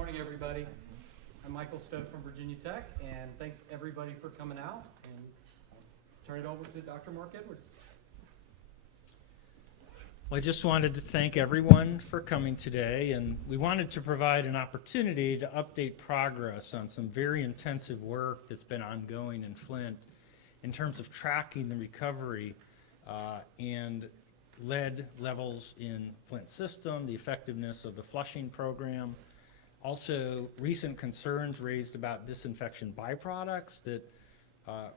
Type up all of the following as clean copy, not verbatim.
morning, everybody. I'm Michael Stowe from Virginia Tech, and thanks everybody for coming out. And I'll turn it over to Dr. Marc Edwards. Well, I just wanted to thank everyone for coming today, and we wanted to provide an opportunity to update progress on some very intensive work that's been ongoing in Flint in terms of tracking the recovery and lead levels in Flint system, the effectiveness of the flushing program. Also, recent concerns raised about disinfection byproducts that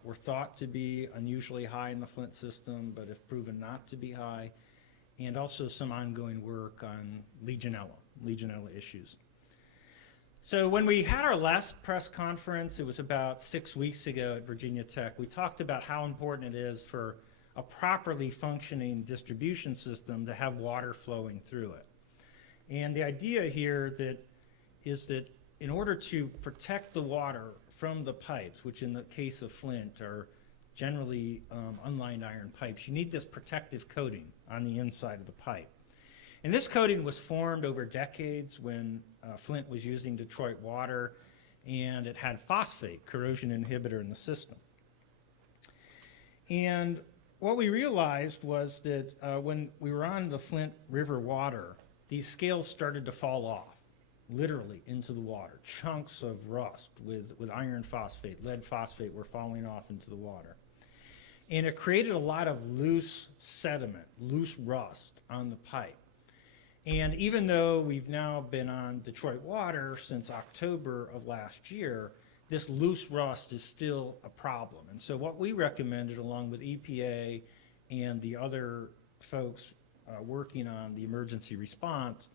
were thought to be unusually high in the Flint system, but have proven not to be high. And also some ongoing work on Legionella issues. So when we had our last press conference, it was about 6 weeks ago at Virginia Tech, we talked about how important it is for a properly functioning distribution system to have water flowing through it. And the idea here is that in order to protect the water from the pipes, which in the case of Flint are generally unlined iron pipes, you need this protective coating on the inside of the pipe. And this coating was formed over decades when Flint was using Detroit water, and it had phosphate, corrosion inhibitor, in the system. And what we realized was that when we were on the Flint River water, these scales started to fall off, literally into the water. Chunks of rust with iron phosphate, lead phosphate were falling off into the water. And it created a lot of loose sediment, loose rust on the pipe. And even though we've now been on Detroit water since October of last year, this loose rust is still a problem. And so what we recommended, along with EPA and the other folks working on the emergency response,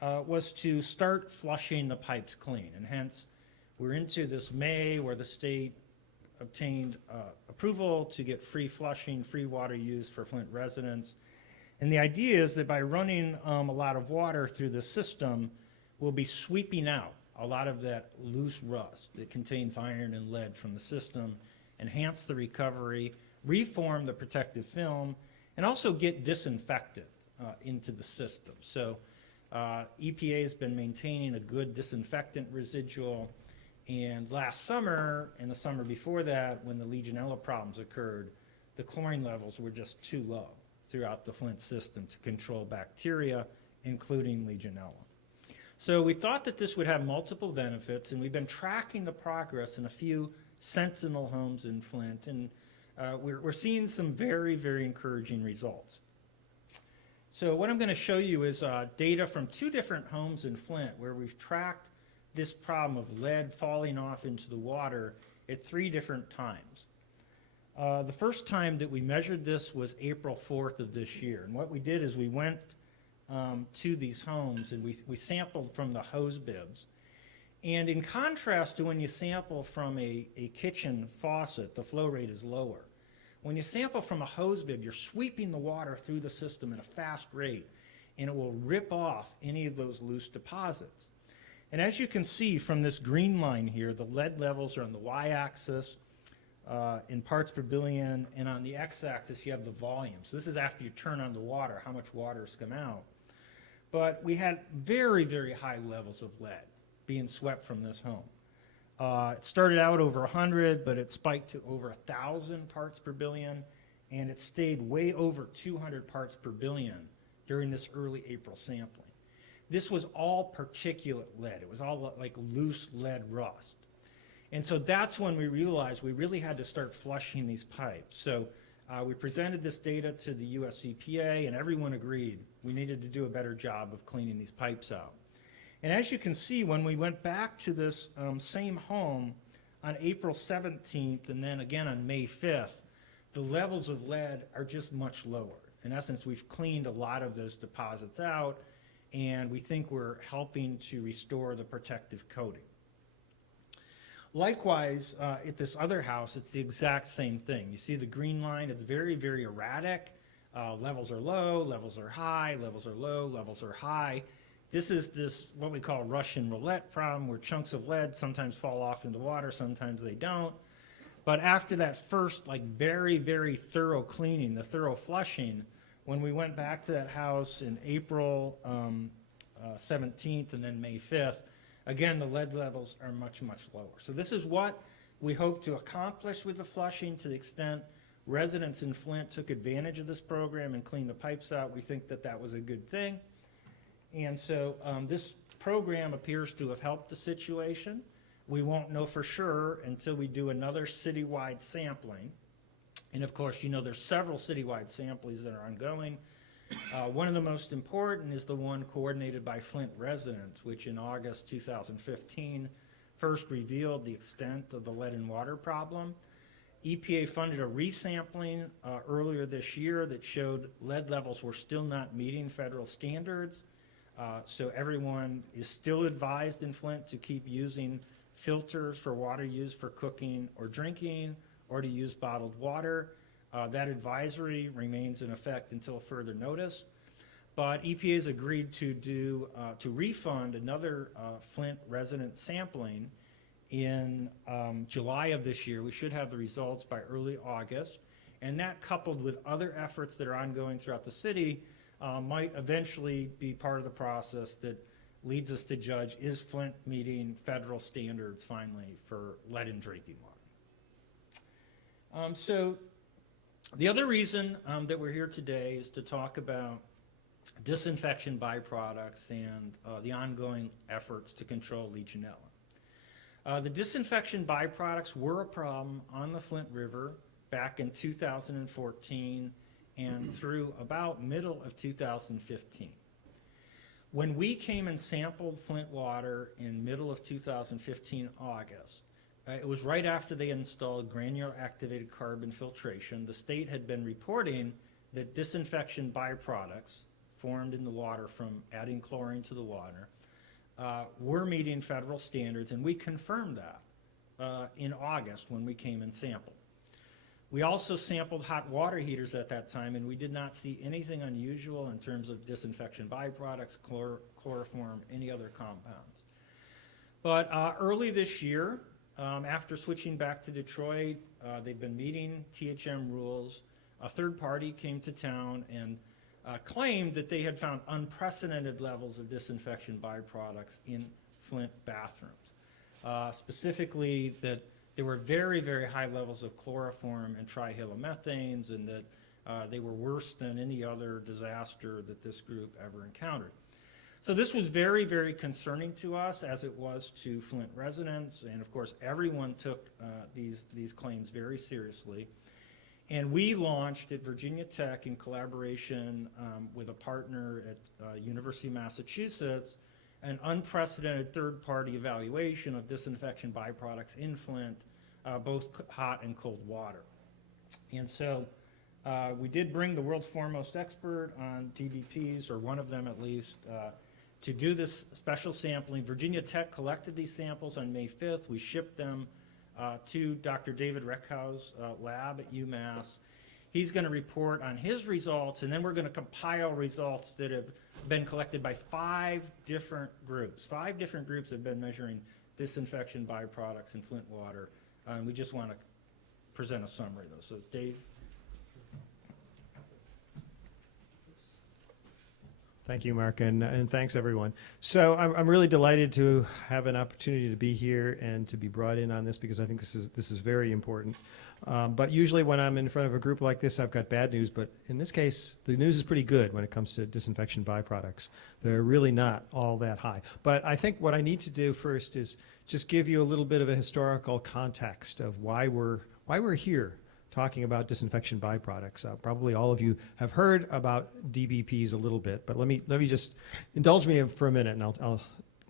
was to start flushing the pipes clean. And hence, we're into this May where the state obtained approval to get free flushing, free water use for Flint residents. And the idea is that by running a lot of water through the system, we'll be sweeping out a lot of that loose rust that contains iron and lead from the system, enhance the recovery, reform the protective film, and also get disinfectant into the system. So EPA has been maintaining a good disinfectant residual, and last summer and the summer before that, when the Legionella problems occurred, the chlorine levels were just too low throughout the Flint system to control bacteria, including Legionella. So we thought that this would have multiple benefits, and we've been tracking the progress in a few sentinel homes in Flint, and we're seeing some very, very encouraging results. So what I'm going to show you is data from 2 different homes in Flint where we've tracked this problem of lead falling off into the water at 3 different times. The first time that we measured this was April 4th of this year, and what we did is we went to these homes and we sampled from the hose bibs. And in contrast to when you sample from a kitchen faucet, the flow rate is lower. When you sample from a hose bib, you're sweeping the water through the system at a fast rate, and it will rip off any of those loose deposits. And as you can see from this green line here, the lead levels are on the y-axis in parts per billion, and on the x-axis you have the volume. So this is after you turn on the water, how much water has come out. But we had very, very high levels of lead being swept from this home. It started out over 100, but it spiked to over 1,000 parts per billion, and it stayed way over 200 parts per billion during this early April sampling. This was all particulate lead. It was all like loose lead rust. And so that's when we realized we really had to start flushing these pipes. So we presented this data to the US EPA, and everyone agreed we needed to do a better job of cleaning these pipes out. And as you can see, when we went back to this same home on April 17th and then again on May 5th, the levels of lead are just much lower. In essence, we've cleaned a lot of those deposits out, and we think we're helping to restore the protective coating. Likewise, at this other house, it's the exact same thing. You see the green line, it's very, very erratic. Levels are low, levels are high, levels are low, levels are high. This is what we call Russian roulette problem, where chunks of lead sometimes fall off into water, sometimes they don't. But after that first, very, very thorough cleaning, the thorough flushing, when we went back to that house in April 17th and then May 5th, again, the lead levels are much, much lower. So this is what we hope to accomplish with the flushing. To the extent residents in Flint took advantage of this program and cleaned the pipes out, we think that that was a good thing. And so this program appears to have helped the situation. We won't know for sure until we do another citywide sampling. And of course, you know, there's several citywide samplings that are ongoing. One of the most important is the one coordinated by Flint residents, which in August 2015 first revealed the extent of the lead and water problem. EPA funded a resampling earlier this year that showed lead levels were still not meeting federal standards. So everyone is still advised in Flint to keep using filters for water used for cooking or drinking, or to use bottled water. That advisory remains in effect until further notice. But EPA has agreed to refund another Flint resident sampling in July of this year. We should have the results by early August. And that, coupled with other efforts that are ongoing throughout the city, might eventually be part of the process that leads us to judge, is Flint meeting federal standards finally for lead in drinking water? So the other reason that we're here today is to talk about disinfection byproducts and the ongoing efforts to control Legionella. The disinfection byproducts were a problem on the Flint River back in 2014 and through about middle of 2015. When we came and sampled Flint water in middle of 2015 August, it was right after they installed granular activated carbon filtration. The state had been reporting that disinfection byproducts formed in the water from adding chlorine to the water were meeting federal standards, and we confirmed that in August when we came and sampled. We also sampled hot water heaters at that time, and we did not see anything unusual in terms of disinfection byproducts, chloroform, any other compounds. But early this year, after switching back to Detroit, they've been meeting THM rules. A third party came to town and claimed that they had found unprecedented levels of disinfection byproducts in Flint bathrooms. Specifically, that there were very, very high levels of chloroform and trihalomethanes, and that they were worse than any other disaster that this group ever encountered. So this was very, very concerning to us, as it was to Flint residents, and of course everyone took these claims very seriously. And we launched at Virginia Tech in collaboration with a partner at University of Massachusetts an unprecedented third-party evaluation of disinfection byproducts in Flint, both hot and cold water. And so we did bring the world's foremost expert on DBPs, or one of them at least, to do this special sampling. Virginia Tech collected these samples on May 5th. We shipped them to Dr. David Reckhow's lab at UMass. He's going to report on his results, and then we're going to compile results that have been collected by 5 different groups. 5 different groups have been measuring disinfection byproducts in Flint water. And we just want to present a summary of those. So, Dave. Thank you, Mark, and thanks, everyone. So I'm really delighted to have an opportunity to be here and to be brought in on this, because I think this is very important. But usually when I'm in front of a group like this, I've got bad news. But in this case, the news is pretty good when it comes to disinfection byproducts. They're really not all that high. But I think what I need to do first is just give you a little bit of a historical context of why we're here talking about disinfection byproducts. Probably all of you have heard about DBPs a little bit, but let me just indulge me for a minute, and I'll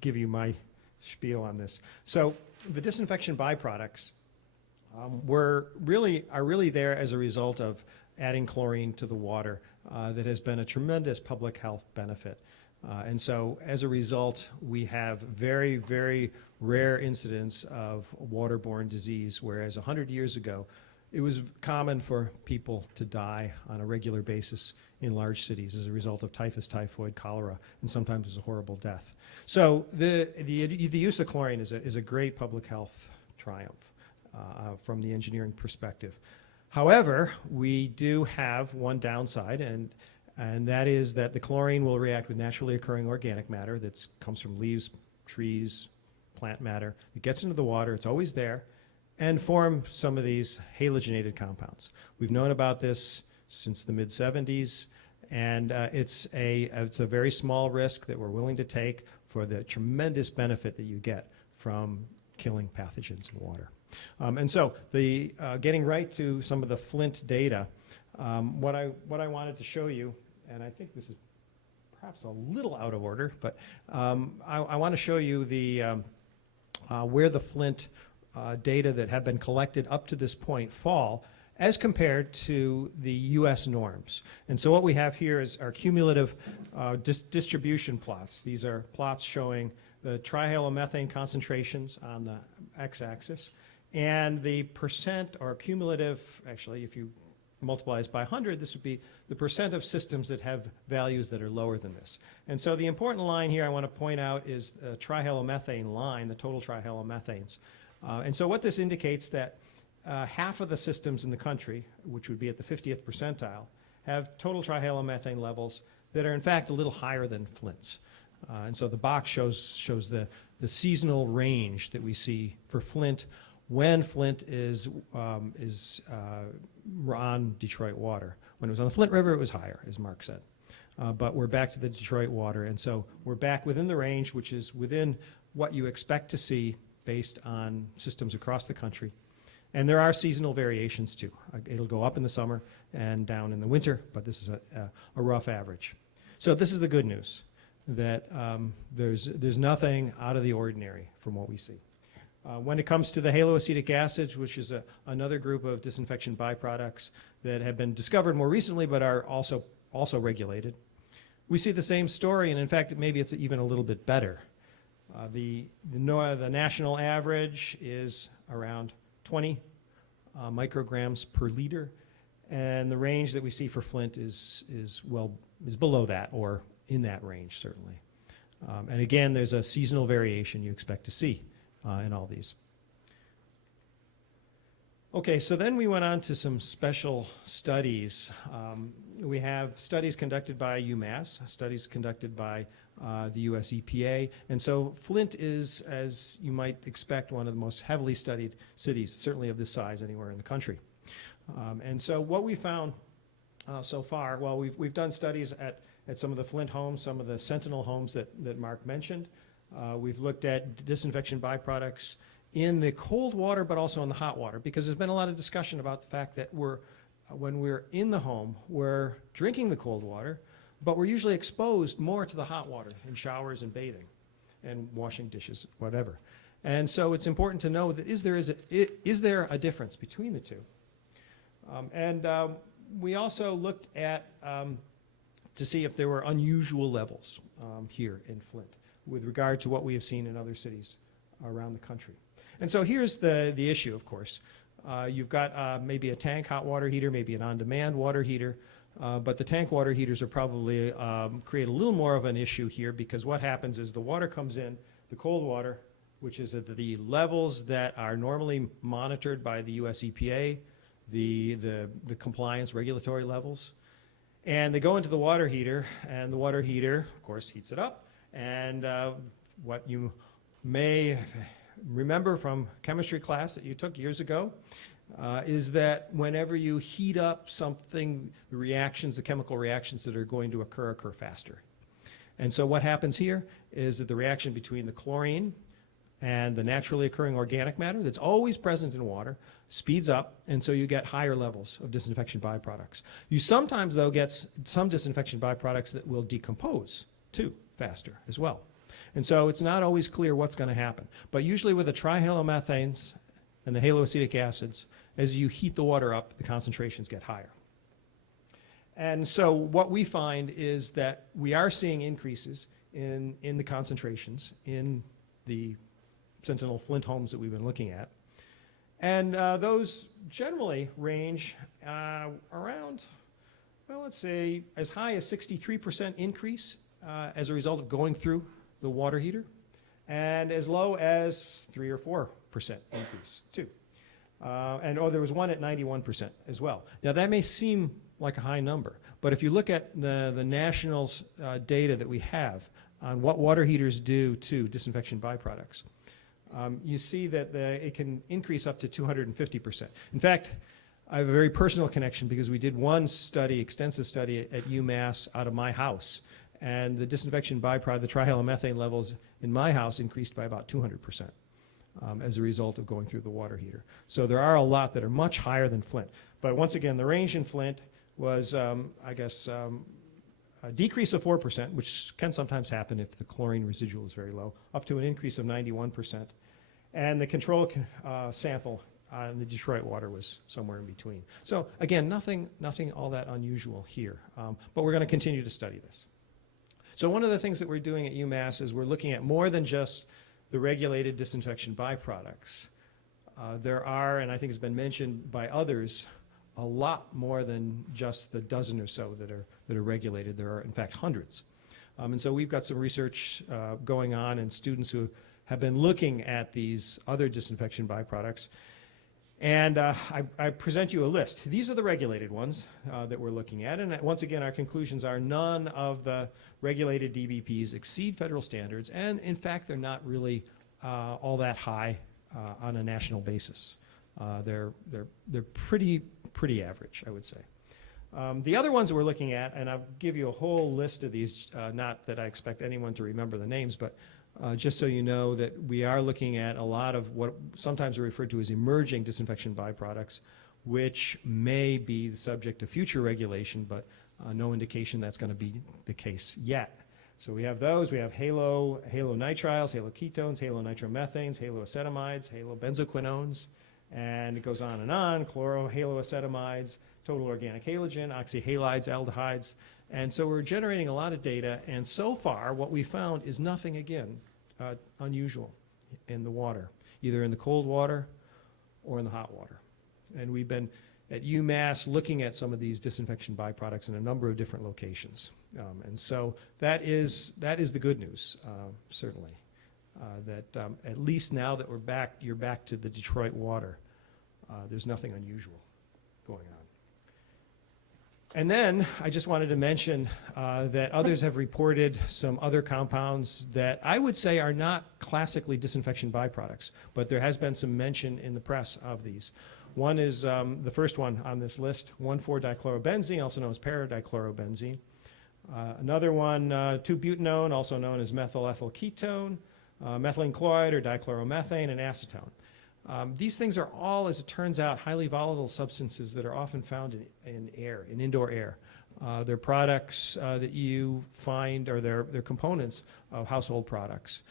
give you my spiel on this. So the disinfection byproducts are really there as a result of adding chlorine to the water. That has been a tremendous public health benefit. And so as a result, we have very, very rare incidents of waterborne disease, whereas 100 years ago, it was common for people to die on a regular basis in large cities as a result of typhus, typhoid, cholera, and sometimes it was a horrible death. So the use of chlorine is a great public health triumph from the engineering perspective. However, we do have one downside, and that is that the chlorine will react with naturally occurring organic matter that comes from leaves, trees, plant matter that gets into the water, it's always there, and form some of these halogenated compounds. We've known about this since the mid-70s, and it's a very small risk that we're willing to take for the tremendous benefit that you get from killing pathogens in water. And so getting right to some of the Flint data, what I wanted to show you, and I think this is perhaps a little out of order, but I want to show you where the Flint data that have been collected up to this point fall as compared to the US norms. And so what we have here is our cumulative distribution plots. These are plots showing the trihalomethane concentrations on the x-axis and the percent or cumulative, actually if you multiply this by 100, this would be the percent of systems that have values that are lower than this. And so the important line here I want to point out is the trihalomethane line, the total trihalomethanes. And so what this indicates that half of the systems in the country, which would be at the 50th percentile, have total trihalomethane levels that are in fact a little higher than Flint's. And so the box shows the seasonal range that we see for Flint when Flint is on Detroit water. When it was on the Flint River, it was higher, as Mark said. But we're back to the Detroit water, and so we're back within the range, which is within what you expect to see based on systems across the country. And there are seasonal variations too. It'll go up in the summer and down in the winter, but this is a rough average. So this is the good news, that there's nothing out of the ordinary from what we see. When it comes to the haloacetic acid, which is another group of disinfection byproducts that have been discovered more recently but are also regulated, we see the same story, and in fact maybe it's even a little bit better. The national average is around 20 micrograms per liter, and the range that we see for Flint is below that, or in that range certainly. And again, there's a seasonal variation you expect to see in all these. Okay, so then we went on to some special studies. We have studies conducted by UMass, studies conducted by the US EPA, and so Flint is, as you might expect, one of the most heavily studied cities, certainly of this size anywhere in the country. And so what we found so far, well, we've done studies at some of the Flint homes, some of the Sentinel homes that Mark mentioned. We've looked at disinfection byproducts in the cold water, but also in the hot water, because there's been a lot of discussion about the fact that when we're in the home, we're drinking the cold water, but we're usually exposed more to the hot water in showers and bathing and washing dishes, whatever. And so it's important to know that is there a difference between the two? We also looked at to see if there were unusual levels here in Flint with regard to what we have seen in other cities around the country. And so here's the issue, of course. You've got maybe a tank hot water heater, maybe an on-demand water heater, but the tank water heaters are probably create a little more of an issue here, because what happens is the water comes in, the cold water, which is at the levels that are normally monitored by the US EPA, the compliance regulatory levels, and they go into the water heater, and the water heater, of course, heats it up. And what you may remember from chemistry class that you took years ago is that whenever you heat up something, the chemical reactions that are going to occur faster. And so what happens here is that the reaction between the chlorine and the naturally occurring organic matter that's always present in water speeds up, and so you get higher levels of disinfection byproducts. You sometimes, though, get some disinfection byproducts that will decompose, too, faster as well. And so it's not always clear what's going to happen. But usually with the trihalomethanes and the haloacetic acids, as you heat the water up, the concentrations get higher. And so what we find is that we are seeing increases in the concentrations in the Sentinel Flint homes that we've been looking at. And those generally range around, well, let's say as high as 63% increase as a result of going through the water heater, and as low as 3 or 4% increase too. There was one at 91% as well. Now that may seem like a high number, but if you look at the national data that we have on what water heaters do to disinfection byproducts, you see that it can increase up to 250%. In fact, I have a very personal connection because we did one study, extensive study at UMass out of my house, and the disinfection byproduct, the trihalomethane levels in my house increased by about 200% as a result of going through the water heater. So there are a lot that are much higher than Flint. But once again, the range in Flint was, a decrease of 4%, which can sometimes happen if the chlorine residual is very low, up to an increase of 91%. And the control sample in the Detroit water was somewhere in between. So again, nothing all that unusual here. But we're going to continue to study this. So one of the things that we're doing at UMass is we're looking at more than just the regulated disinfection byproducts. There are, and I think it's been mentioned by others, a lot more than just the dozen or so that are regulated. There are, in fact, hundreds. And so we've got some research going on and students who have been looking at these other disinfection byproducts. And I present you a list. These are the regulated ones that we're looking at. And once again, our conclusions are none of the regulated DBPs exceed federal standards. And in fact, they're not really all that high on a national basis. They're pretty average, I would say. The other ones that we're looking at, and I'll give you a whole list of these, not that I expect anyone to remember the names, but just so you know that we are looking at a lot of what sometimes are referred to as emerging disinfection byproducts, which may be the subject of future regulation, but no indication that's going to be the case yet. So we have those. We have halonitriles, haloketones, halonitromethanes, haloacetamides, halobenzoquinones, and it goes on and on, chlorohaloacetamides, total organic halogen, oxyhalides, aldehydes. And so we're generating a lot of data, and so far what we found is nothing, again, unusual in the water, either in the cold water or in the hot water. And we've been at UMass looking at some of these disinfection byproducts in a number of different locations. And so that is the good news, certainly, that at least now that you're back to the Detroit water, there's nothing unusual going on. And then I just wanted to mention that others have reported some other compounds that I would say are not classically disinfection byproducts, but there has been some mention in the press of these. One is the first one on this list, 1,4-dichlorobenzene, also known as para-dichlorobenzene. Another one, 2-butanone, also known as methyl ethyl ketone, methylene chloride or dichloromethane, and acetone. These things are all, as it turns out, highly volatile substances that are often found in air, in indoor air. They're products that you find, or they're components of household products.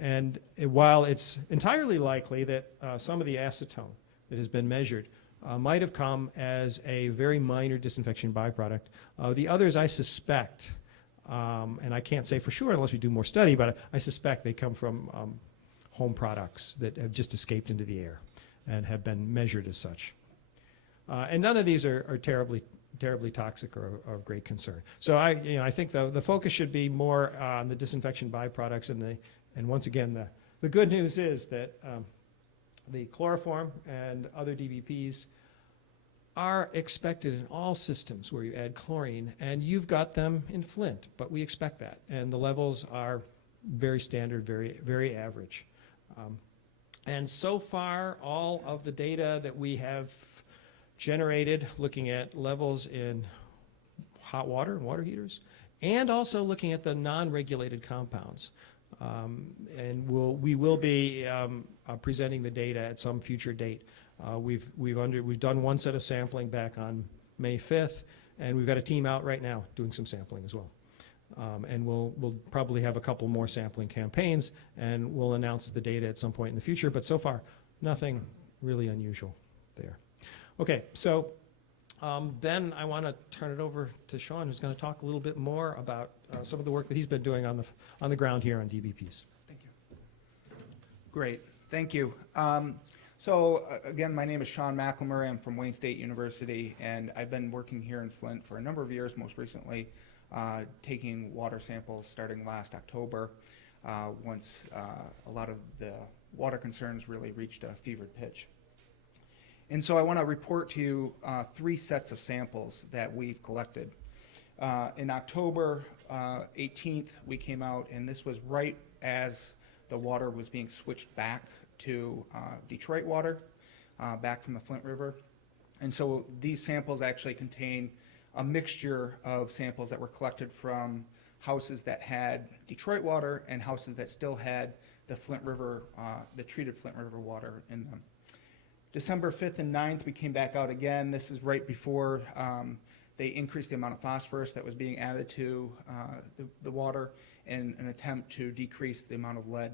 And while it's entirely likely that some of the acetone that has been measured might have come as a very minor disinfection byproduct, the others I suspect, and I can't say for sure unless we do more study, but I suspect they come from home products that have just escaped into the air and have been measured as such. And none of these are terribly toxic or of great concern. So I think the focus should be more on the disinfection byproducts, and once again, the good news is that the chloroform and other DBPs are expected in all systems where you add chlorine, and you've got them in Flint, but we expect that, and the levels are very standard, very average. And so far, all of the data that we have generated looking at levels in hot water and water heaters, and also looking at the non-regulated compounds. And we will be presenting the data at some future date. We've done one set of sampling back on May 5th, and we've got a team out right now doing some sampling as well. And we'll probably have a couple more sampling campaigns, and we'll announce the data at some point in the future, but so far, nothing really unusual there. Okay, so then I want to turn it over to Shawn, who's going to talk a little bit more about some of the work that he's been doing on the ground here on DBPs. Thank you. Great, thank you. Again, my name is Shawn McElmurry. I'm from Wayne State University, and I've been working here in Flint for a number of years, most recently taking water samples starting last October, once a lot of the water concerns really reached a fevered pitch. And so I want to report to you 3 sets of samples that we've collected. In October 18th, we came out, and this was right as the water was being switched back to Detroit water, back from the Flint River. And so these samples actually contain a mixture of samples that were collected from houses that had Detroit water and houses that still had the Flint River, the treated Flint River water in them. December 5th and 9th, we came back out again. This is right before they increased the amount of phosphorus that was being added to the water in an attempt to decrease the amount of lead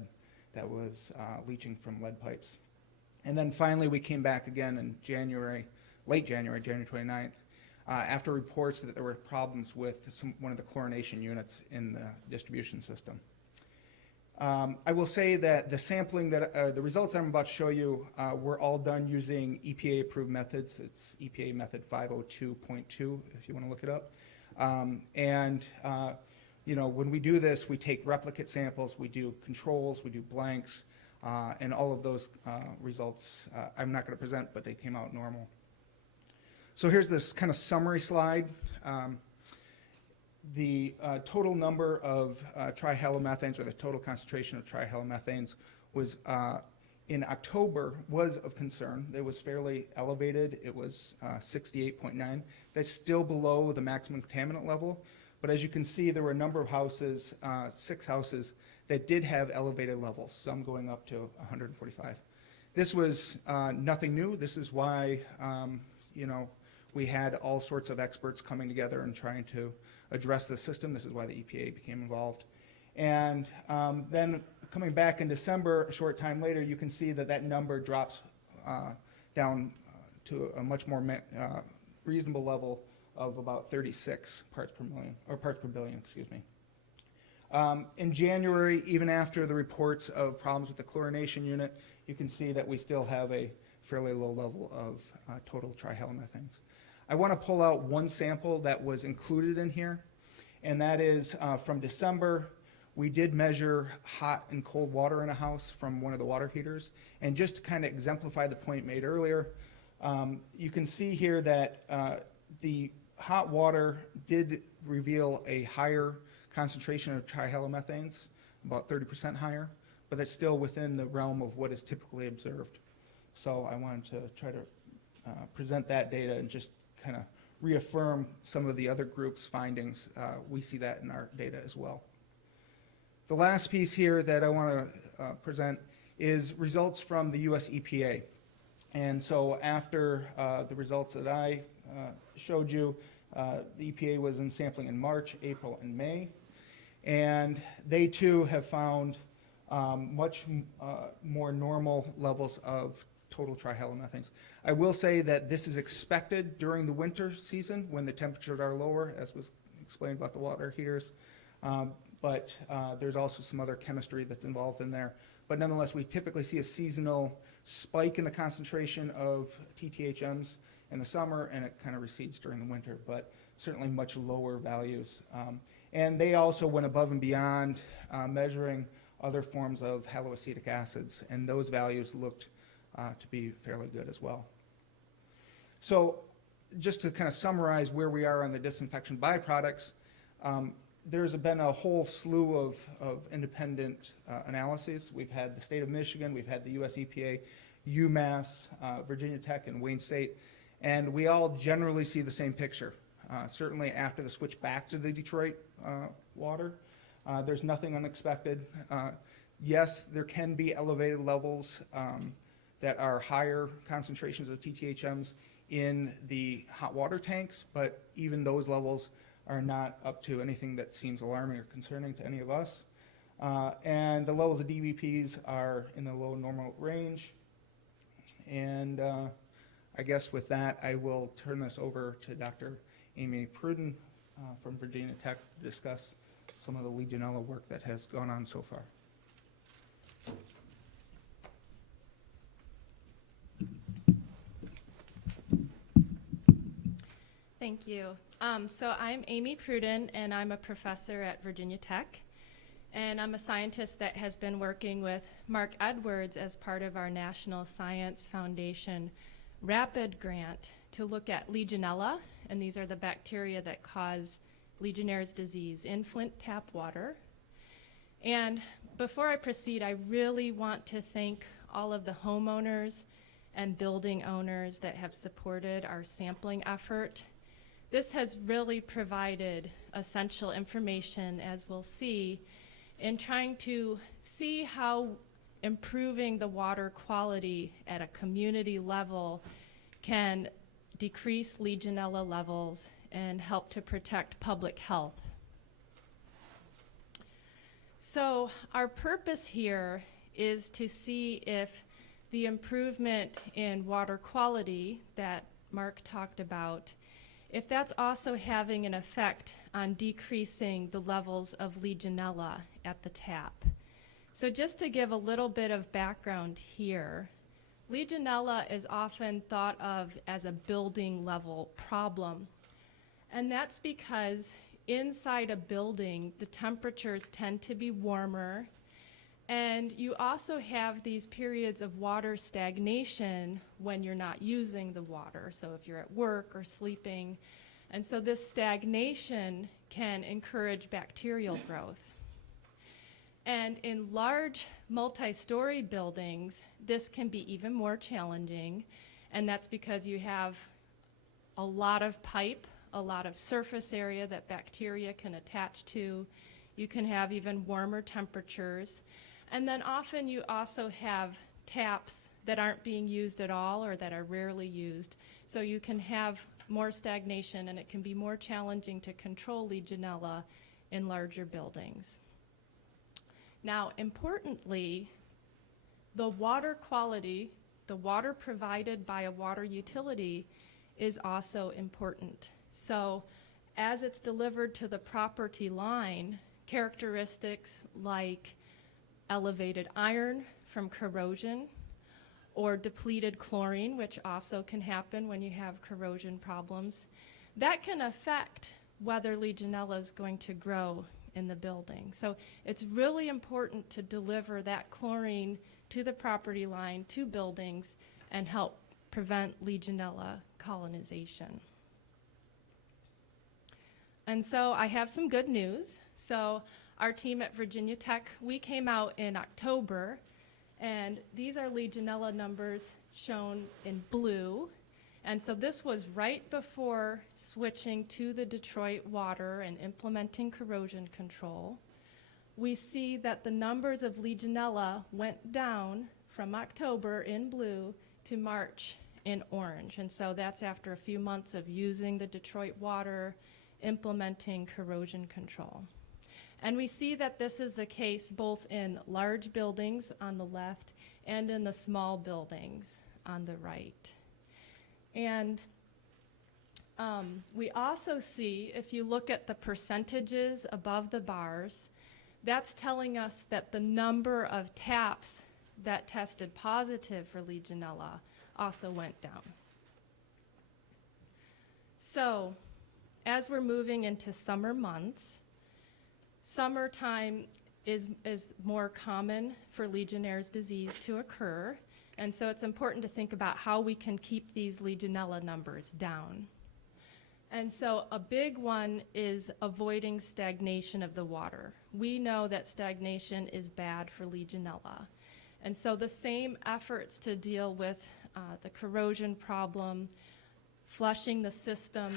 that was leaching from lead pipes. And then finally, we came back again in January, late January, January 29th, after reports that there were problems with one of the chlorination units in the distribution system. I will say that the sampling that, the results that I'm about to show you were all done using EPA-approved methods. It's EPA method 502.2, if you want to look it up. You know, when we do this, we take replicate samples, we do controls, we do blanks, and all of those results I'm not going to present, but they came out normal. So here's this kind of summary slide. The total number of trihalomethanes, or the total concentration of trihalomethanes, was in October was of concern. It was fairly elevated. It was 68.9. That's still below the maximum contaminant level. But as you can see, there were a number of houses, 6 houses, that did have elevated levels, some going up to 145. This was nothing new. This is why, you know, we had all sorts of experts coming together and trying to address the system. This is why the EPA became involved. And then coming back in December, a short time later, you can see that that number drops down to a much more reasonable level of about 36 parts per million, or parts per billion, excuse me. In January, even after the reports of problems with the chlorination unit, you can see that we still have a fairly low level of total trihalomethanes. I want to pull out one sample that was included in here, and that is from December. We did measure hot and cold water in a house from one of the water heaters, and just to kind of exemplify the point made earlier, you can see here that the hot water did reveal a higher concentration of trihalomethanes, about 30% higher, but that's still within the realm of what is typically observed. So I wanted to try to present that data and just kind of reaffirm some of the other groups' findings. We see that in our data as well. The last piece here that I want to present is results from the US EPA. And so after the results that I showed you, the EPA was in sampling in March, April, and May. And they too have found much more normal levels of total trihalomethanes. I will say that this is expected during the winter season when the temperatures are lower, as was explained about the water heaters. But there's also some other chemistry that's involved in there. But nonetheless, we typically see a seasonal spike in the concentration of TTHMs in the summer, and it kind of recedes during the winter, but certainly much lower values. And they also went above and beyond measuring other forms of haloacetic acids, and those values looked to be fairly good as well. So just to kind of summarize where we are on the disinfection byproducts, there's been a whole slew of independent analyses. We've had the state of Michigan, we've had the US EPA, UMass, Virginia Tech, and Wayne State, and we all generally see the same picture. Certainly after the switch back to the Detroit water, there's nothing unexpected. Yes, there can be elevated levels that are higher concentrations of TTHMs in the hot water tanks, but even those levels are not up to anything that seems alarming or concerning to any of us. And the levels of DBPs are in the low normal range. And I guess with that, I will turn this over to Dr. Amy Pruden from Virginia Tech to discuss some of the Legionella work that has gone on so far. Thank you. So I'm Amy Pruden, and I'm a professor at Virginia Tech. And I'm a scientist that has been working with Marc Edwards as part of our National Science Foundation RAPID grant to look at Legionella, and these are the bacteria that cause Legionnaire's disease in Flint tap water. And before I proceed, I really want to thank all of the homeowners and building owners that have supported our sampling effort. This has really provided essential information, as we'll see, in trying to see how improving the water quality at a community level can decrease Legionella levels and help to protect public health. So our purpose here is to see if the improvement in water quality that Mark talked about, if that's also having an effect on decreasing the levels of Legionella at the tap. So just to give a little bit of background here, Legionella is often thought of as a building level problem. And that's because inside a building, the temperatures tend to be warmer, and you also have these periods of water stagnation when you're not using the water. So if you're at work or sleeping, and so this stagnation can encourage bacterial growth. And in large multi-story buildings, this can be even more challenging, and that's because you have a lot of pipe, a lot of surface area that bacteria can attach to. You can have even warmer temperatures. And then often you also have taps that aren't being used at all or that are rarely used. So you can have more stagnation, and it can be more challenging to control Legionella in larger buildings. Now, importantly, the water quality, the water provided by a water utility, is also important. So as it's delivered to the property line, characteristics like elevated iron from corrosion or depleted chlorine, which also can happen when you have corrosion problems, that can affect whether Legionella is going to grow in the building. So it's really important to deliver that chlorine to the property line, to buildings, and help prevent Legionella colonization. And so I have some good news. So our team at Virginia Tech, we came out in October, and these are Legionella numbers shown in blue. And so this was right before switching to the Detroit water and implementing corrosion control. We see that the numbers of Legionella went down from October in blue to March in orange. And so that's after a few months of using the Detroit water, implementing corrosion control. And we see that this is the case both in large buildings on the left and in the small buildings on the right. And we also see, if you look at the percentages above the bars, that's telling us that the number of taps that tested positive for Legionella also went down. So as we're moving into summer months, summertime is more common for Legionnaire's disease to occur. And so it's important to think about how we can keep these Legionella numbers down. And so a big one is avoiding stagnation of the water. We know that stagnation is bad for Legionella. And so the same efforts to deal with the corrosion problem, flushing the system,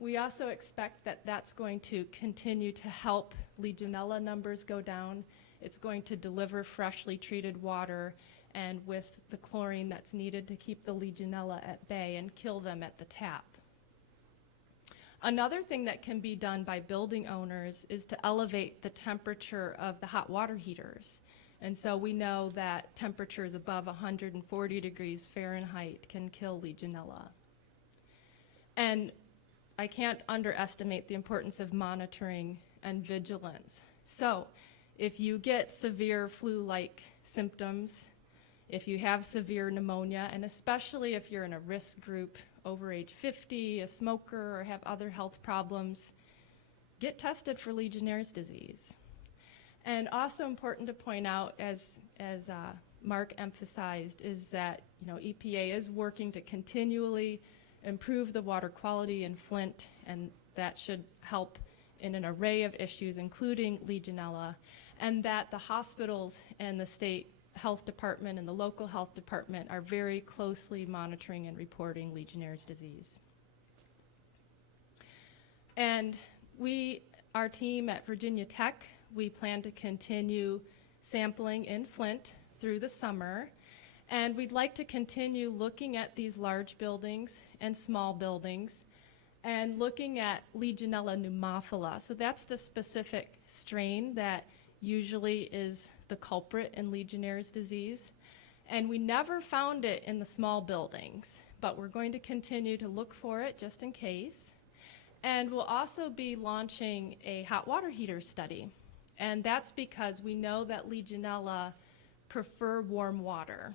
we also expect that that's going to continue to help Legionella numbers go down. It's going to deliver freshly treated water and with the chlorine that's needed to keep the Legionella at bay and kill them at the tap. Another thing that can be done by building owners is to elevate the temperature of the hot water heaters. And so we know that temperatures above 140 degrees Fahrenheit can kill Legionella. And I can't underestimate the importance of monitoring and vigilance. So if you get severe flu-like symptoms, if you have severe pneumonia, and especially if you're in a risk group over age 50, a smoker, or have other health problems, get tested for Legionnaire's disease. And also important to point out, as Mark emphasized, is that EPA is working to continually improve the water quality in Flint, and that should help in an array of issues, including Legionella. and that the hospitals and the state health department and the local health department are very closely monitoring and reporting Legionnaire's disease. And our team at Virginia Tech, we plan to continue sampling in Flint through the summer, and we'd like to continue looking at these large buildings and small buildings and looking at Legionella pneumophila. So that's the specific strain that usually is the culprit in Legionnaire's disease. And we never found it in the small buildings, but we're going to continue to look for it just in case. And we'll also be launching a hot water heater study. And that's because we know that Legionella prefer warm water.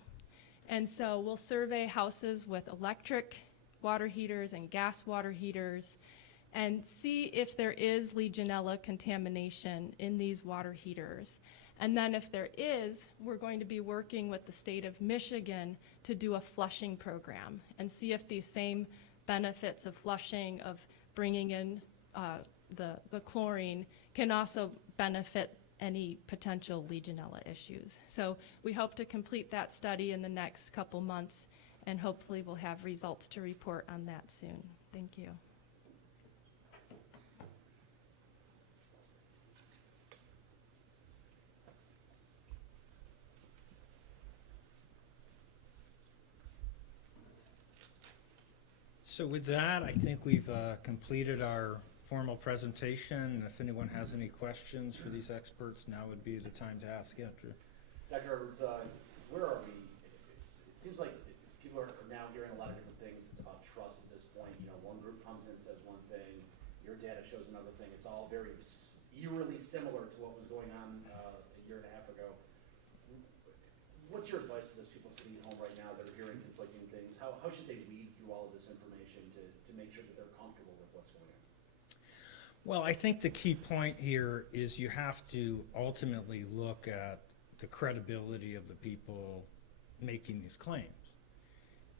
And so we'll survey houses with electric water heaters and gas water heaters and see if there is Legionella contamination in these water heaters. And then if there is, we're going to be working with the state of Michigan to do a flushing program and see if these same benefits of flushing, of bringing in the chlorine, can also benefit any potential Legionella issues. So we hope to complete that study in the next couple months, and hopefully we'll have results to report on that soon. Thank you. So with that, I think we've completed our formal presentation. If anyone has any questions for these experts, now would be the time to ask. Yeah, Drew. Dr. Edwards, where are we? It seems like people are now hearing a lot of different things. It's about trust at this point. You know, one group comes in and says one thing, your data shows another thing. It's all very eerily similar to what was going on a year and a half ago. What's your advice to those people sitting at home right now that are hearing conflicting things? How should they weed through all of this information to make sure that they're comfortable with what's going on? Well, I think the key point here is you have to ultimately look at the credibility of the people making these claims.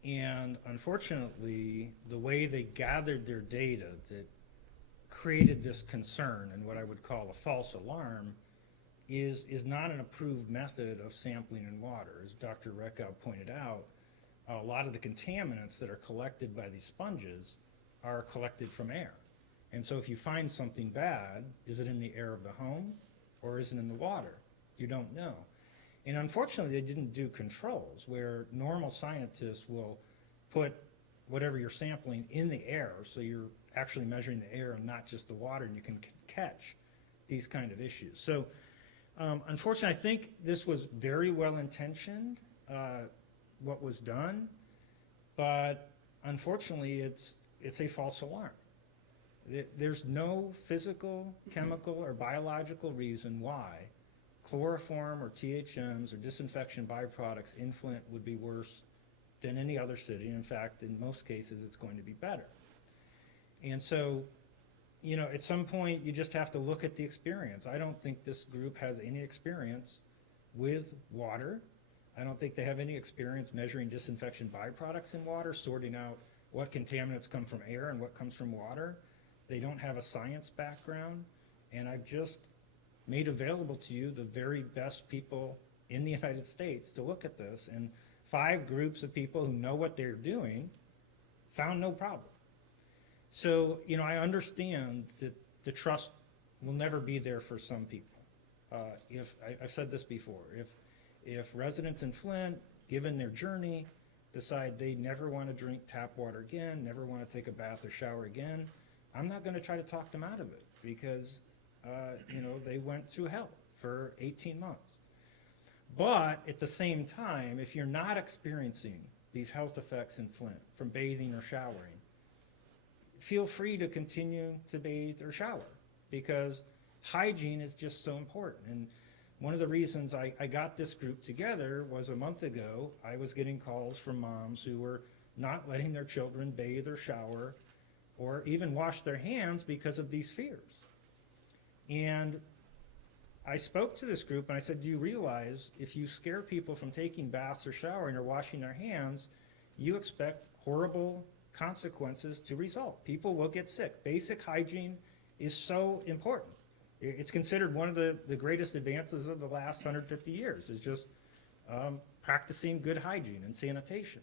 And unfortunately, the way they gathered their data that created this concern and what I would call a false alarm is not an approved method of sampling in water. As Dr. Reckhow pointed out, a lot of the contaminants that are collected by these sponges are collected from air. And so if you find something bad, is it in the air of the home or is it in the water? You don't know. And unfortunately, they didn't do controls where normal scientists will put whatever you're sampling in the air, so you're actually measuring the air and not just the water, and you can catch these kind of issues. So unfortunately, I think this was very well intentioned, what was done, but unfortunately, it's a false alarm. There's no physical, chemical, or biological reason why chloroform or THMs or disinfection byproducts in Flint would be worse than any other city. In fact, in most cases, it's going to be better. And so, you know, at some point, you just have to look at the experience. I don't think this group has any experience with water. I don't think they have any experience measuring disinfection byproducts in water, sorting out what contaminants come from air and what comes from water. They don't have a science background, and I've just made available to you the very best people in the United States to look at this, and 5 groups of people who know what they're doing found no problem. So, you know, I understand that the trust will never be there for some people. I've said this before, if residents in Flint, given their journey, decide they never want to drink tap water again, never want to take a bath or shower again, I'm not going to try to talk them out of it because, you know, they went through hell for 18 months. But at the same time, if you're not experiencing these health effects in Flint from bathing or showering, feel free to continue to bathe or shower because hygiene is just so important. And one of the reasons I got this group together was a month ago, I was getting calls from moms who were not letting their children bathe or shower or even wash their hands because of these fears. And I spoke to this group and I said, do you realize if you scare people from taking baths or showering or washing their hands, you expect horrible consequences to result. People will get sick. Basic hygiene is so important. It's considered one of the greatest advances of the last 150 years, is just practicing good hygiene and sanitation.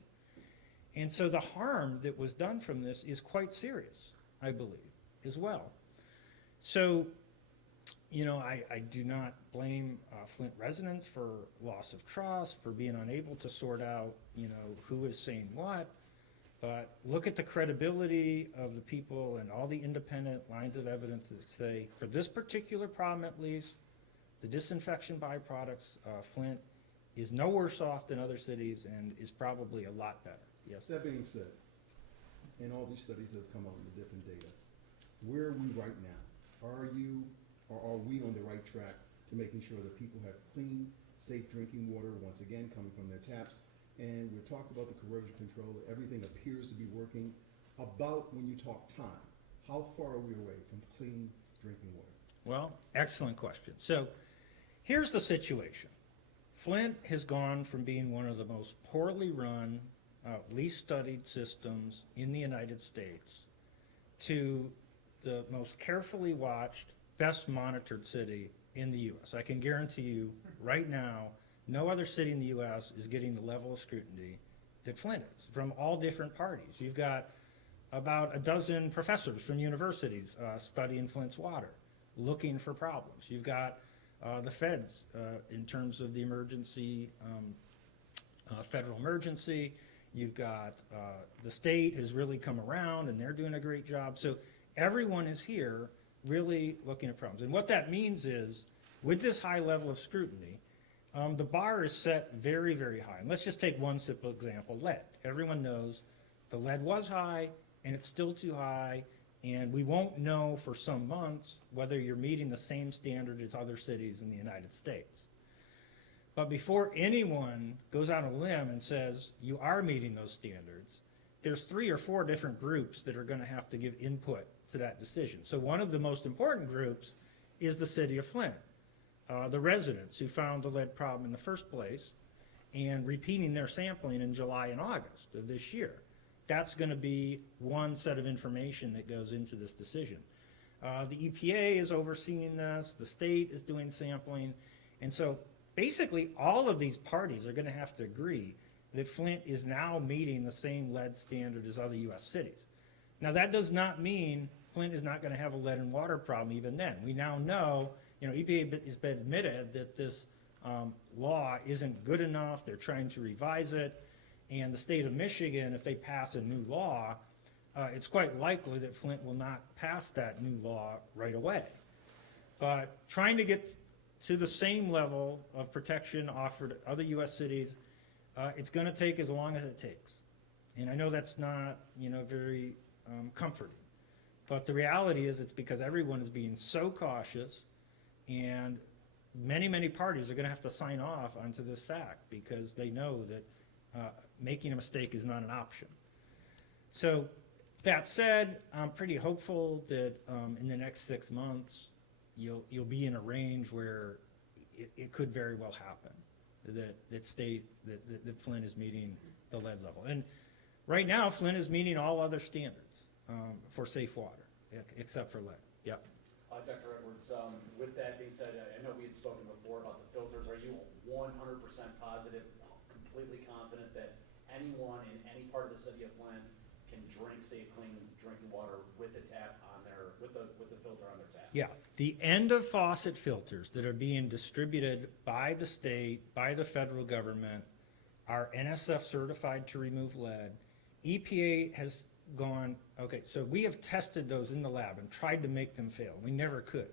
And so the harm that was done from this is quite serious, I believe, as well. So, you know, I do not blame Flint residents for loss of trust, for being unable to sort out, you know, who is saying what. But look at the credibility of the people and all the independent lines of evidence that say, for this particular problem at least, the disinfection byproducts, Flint is no worse off than other cities and is probably a lot better. Yes? That being said, in all these studies that have come out with the different data, where are we right now? Are you, or are we on the right track to making sure that people have clean, safe drinking water, once again, coming from their taps? And we talked about the corrosion control, everything appears to be working. About when you talk time, how far are we away from clean drinking water? Well, excellent question. So here's the situation. Flint has gone from being one of the most poorly run, least studied systems in the United States to the most carefully watched, best monitored city in the U.S. I can guarantee you right now, no other city in the U.S. is getting the level of scrutiny that Flint is, from all different parties. You've got about a dozen professors from universities studying Flint's water, looking for problems. You've got the feds in terms of the emergency, federal emergency. You've got the state has really come around and they're doing a great job. So everyone is here really looking at problems. And what that means is, with this high level of scrutiny, the bar is set very, very high. And let's just take one simple example, lead. Everyone knows the lead was high and it's still too high, and we won't know for some months whether you're meeting the same standard as other cities in the United States. But before anyone goes out on a limb and says you are meeting those standards, there's 3 or 4 different groups that are going to have to give input to that decision. So one of the most important groups is the city of Flint. The residents who found the lead problem in the first place and repeating their sampling in July and August of this year. That's going to be one set of information that goes into this decision. The EPA is overseeing this, the state is doing sampling, and so basically all of these parties are going to have to agree that Flint is now meeting the same lead standard as other U.S. cities. Now that does not mean Flint is not going to have a lead and water problem even then. We now know, you know, EPA has been admitted that this law isn't good enough. They're trying to revise it. And the state of Michigan, if they pass a new law, it's quite likely that Flint will not pass that new law right away. But trying to get to the same level of protection offered other U.S. cities, it's going to take as long as it takes. And I know that's not, you know, very comforting. But the reality is it's because everyone is being so cautious, and many, many parties are going to have to sign off onto this fact because they know that making a mistake is not an option. So that said, I'm pretty hopeful that in the next 6 months, you'll be in a range where it could very well happen that Flint is meeting the lead level. And right now, Flint is meeting all other standards for safe water, except for lead. Yep. Dr. Edwards, with that being said, I know we had spoken before about the filters. Are you 100% positive, completely confident that anyone in any part of the city of Flint can drink safe, clean drinking water with the tap on their, with the filter on their tap? Yeah, the end of faucet filters that are being distributed by the state, by the federal government, are NSF certified to remove lead. EPA has gone, okay, so we have tested those in the lab and tried to make them fail. We never could.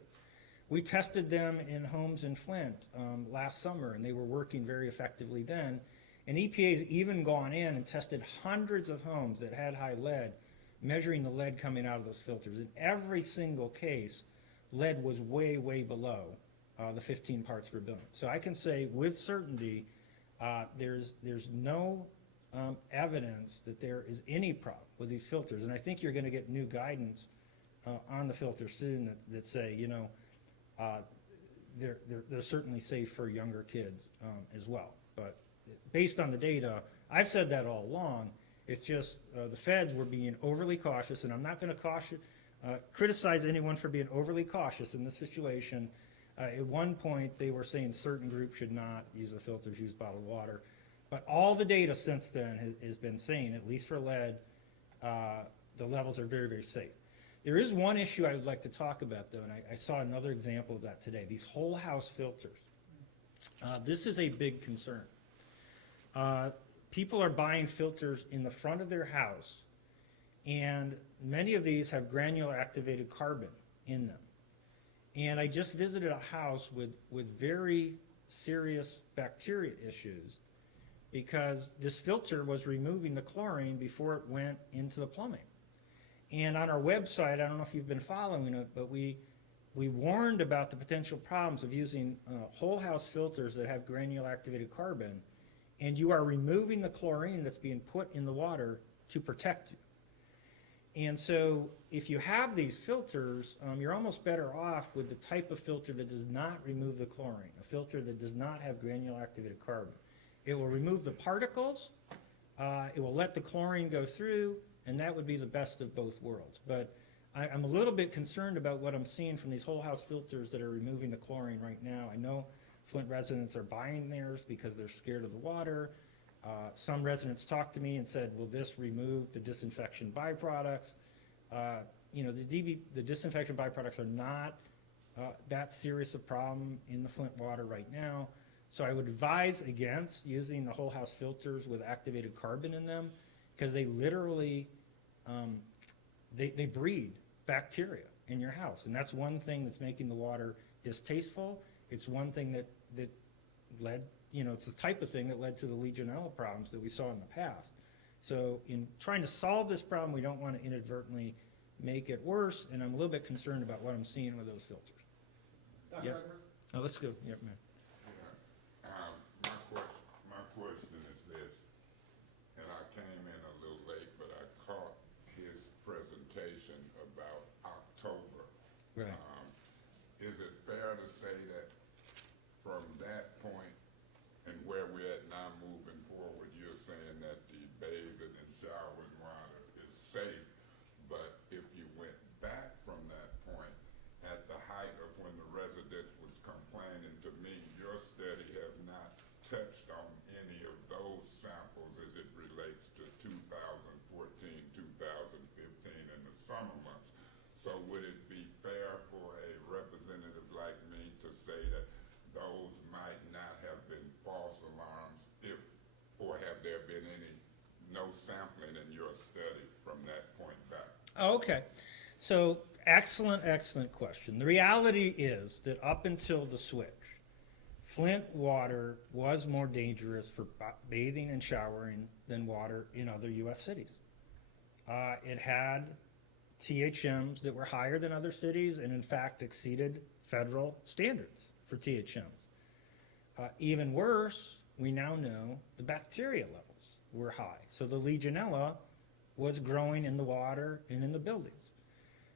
We tested them in homes in Flint last summer, and they were working very effectively then. And EPA's even gone in and tested hundreds of homes that had high lead, measuring the lead coming out of those filters. In every single case, lead was way, way below the 15 parts per billion. So I can say with certainty, there's no evidence that there is any problem with these filters. And I think you're going to get new guidance on the filters soon that say, you know, they're certainly safe for younger kids as well. But based on the data, I've said that all along. It's just the feds were being overly cautious, and I'm not going to criticize anyone for being overly cautious in this situation. At one point, they were saying certain groups should not use the filters, use bottled water. But all the data since then has been saying, at least for lead, the levels are very, very safe. There is one issue I would like to talk about, though, and I saw another example of that today, these whole house filters. This is a big concern. People are buying filters in the front of their house, and many of these have granular activated carbon in them. And I just visited a house with very serious bacteria issues because this filter was removing the chlorine before it went into the plumbing. And on our website, I don't know if you've been following it, but we warned about the potential problems of using whole house filters that have granular activated carbon, and you are removing the chlorine that's being put in the water to protect you. And so if you have these filters, you're almost better off with the type of filter that does not remove the chlorine, a filter that does not have granular activated carbon. It will remove the particles, it will let the chlorine go through, and that would be the best of both worlds. But I'm a little bit concerned about what I'm seeing from these whole house filters that are removing the chlorine right now. I know Flint residents are buying theirs because they're scared of the water. Some residents talked to me and said, will this remove the disinfection byproducts? The disinfection byproducts are not that serious a problem in the Flint water right now. So I would advise against using the whole house filters with activated carbon in them, because they literally, they breed bacteria in your house. And that's one thing that's making the water distasteful. It's one thing that led, it's the type of thing that led to the Legionella problems that we saw in the past. So in trying to solve this problem, we don't want to inadvertently make it worse, and I'm a little bit concerned about what I'm seeing with those filters. Dr. Yeah. Edwards? Oh, let's go. Yep, man. My question is this, and I came in a little late, but I caught his presentation about October. Right. Is it fair to say that from that point and where we're at now moving forward, you're saying that the bathing and showering water is safe, but if you went back from that point at the height of when the residents was complaining to me, your study has not touched on any of those samples as it relates to 2014, 2015 and the summer months. So would it be fair for a representative like me to say that those might not have been false alarms or have there been no sampling in your study from that point back? Oh, okay. So excellent question. The reality is that up until the switch, Flint water was more dangerous for bathing and showering than water in other U.S. cities. It had THMs that were higher than other cities and in fact exceeded federal standards for THMs. Even worse, we now know the bacteria levels were high. So the Legionella was growing in the water and in the buildings.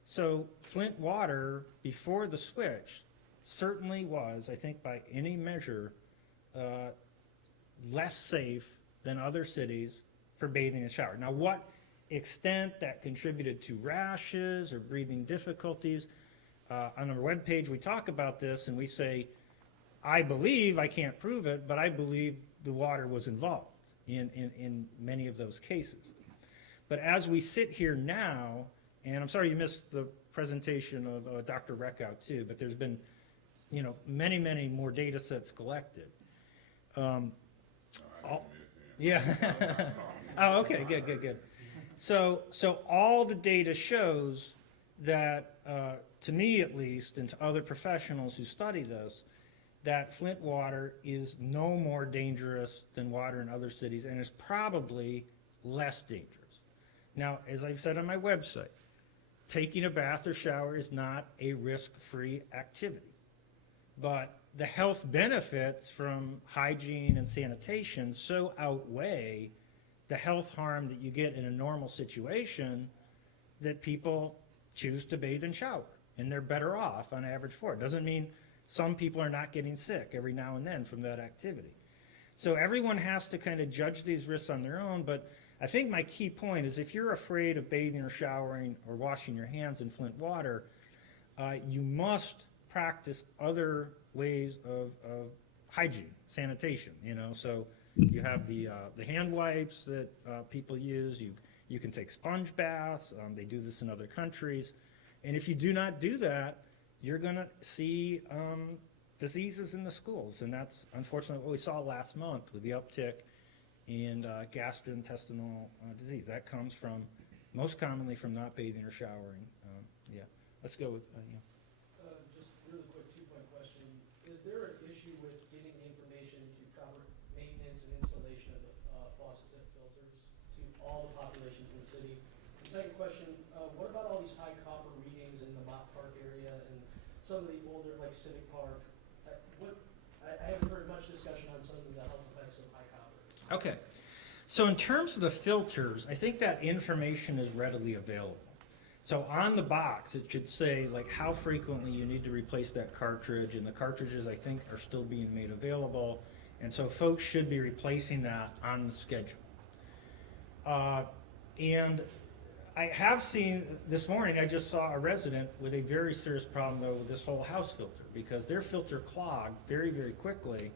So Flint water before the switch certainly was, I think by any measure, less safe than other cities for bathing and showering. Now what extent that contributed to rashes or breathing difficulties, on our webpage we talk about this and we say, I believe, I can't prove it, but I believe the water was involved in many of those cases. But as we sit here now, and I'm sorry you missed the presentation of Dr. Reckhow too, but there's been many more data sets collected. Yeah. Oh, okay, good. So all the data shows that, to me at least, and to other professionals who study this, that Flint water is no more dangerous than water in other cities and is probably less dangerous. Now, as I've said on my website, taking a bath or shower is not a risk-free activity. But the health benefits from hygiene and sanitation so outweigh the health harm that you get in a normal situation that people choose to bathe and shower, and they're better off on average for it. Doesn't mean some people are not getting sick every now and then from that activity. So everyone has to kind of judge these risks on their own, but I think my key point is if you're afraid of bathing or showering or washing your hands in Flint water, you must practice other ways of hygiene, sanitation, you know. So you have the hand wipes that people use. You can take sponge baths. They do this in other countries. And if you do not do that, you're going to see diseases in the schools. And that's unfortunately what we saw last month with the uptick in gastrointestinal disease. That comes from, most commonly from not bathing or showering. Yeah, let's go with, Just really quick two-point question. Is there an issue with getting the information to cover maintenance and installation of the faucets and filters to all the populations in the city? The second question, what about all these high copper readings in the Mott Park area and some of the older, like Civic Park? I haven't heard much discussion on some of the health effects of high copper. okay. So in terms of the filters, I think that information is readily available. So on the box, it should say like how frequently you need to replace that cartridge, and the cartridges I think are still being made available, and so folks should be replacing that on the schedule. And I have seen, this morning I just saw a resident with a very serious problem though with this whole house filter, because their filter clogged very, very quickly,